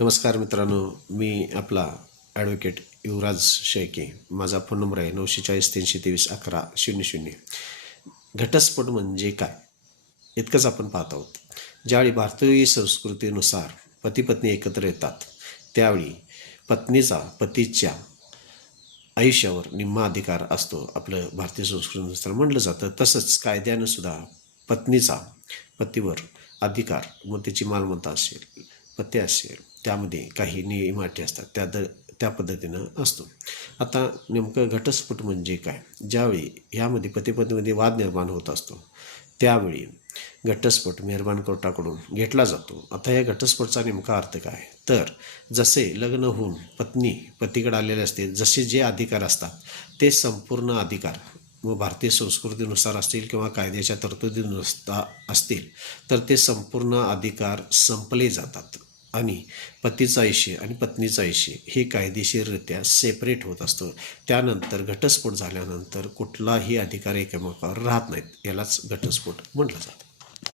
नमस्कार मित्रांनो मी आपला ॲडव्होकेट युवराज शेळके. माझा फोन नंबर आहे नऊशे चाळीस तीनशे तेवीस अकरा शून्य शून्य. घटस्फोट म्हणजे काय? इतकंच आपण पाहत आहोत. ज्यावेळी भारतीय संस्कृतीनुसार पती पत्नी एकत्र येतात त्यावेळी पत्नीचा पतीच्या आयुष्यावर निम्मा अधिकार असतो. आपलं भारतीय संस्कृतीनुसार म्हटलं जातं तसंच कायद्यानं सुद्धा पत्नीचा पतीवर अधिकार मग त्याची मालमत्ता असेल पत्ते असेल. त्यामध्ये काही नियम अटी असतात त्या द त्या पद्धतीनं असतो. आता नेमकं घटस्फोट म्हणजे काय? ज्यावेळी यामध्ये पतीपत्नीमध्ये वाद निर्माण होत असतो त्यावेळी घटस्फोट मेहरबान कोर्टाकडून घेतला जातो. आता या घटस्फोटचा नेमका अर्थ काय? तर जसे लग्न होऊन पत्नी पतीकडे आलेले असते जसे जे अधिकार असतात ते संपूर्ण अधिकार व भारतीय संस्कृतीनुसार असतील किंवा कायद्याच्या तरतुदीनुसार असतील तर ते संपूर्ण अधिकार संपले जातात. आणि पतीचा ऐशी आणि पत्नीचा ऐशी हे कायदेशीररित्या सेपरेट होत असतं. त्यानंतर घटस्फोट झाल्यानंतर कुठलाही अधिकार एकमेकावर राहत नाहीत यालाच घटस्फोट म्हटलं जातं.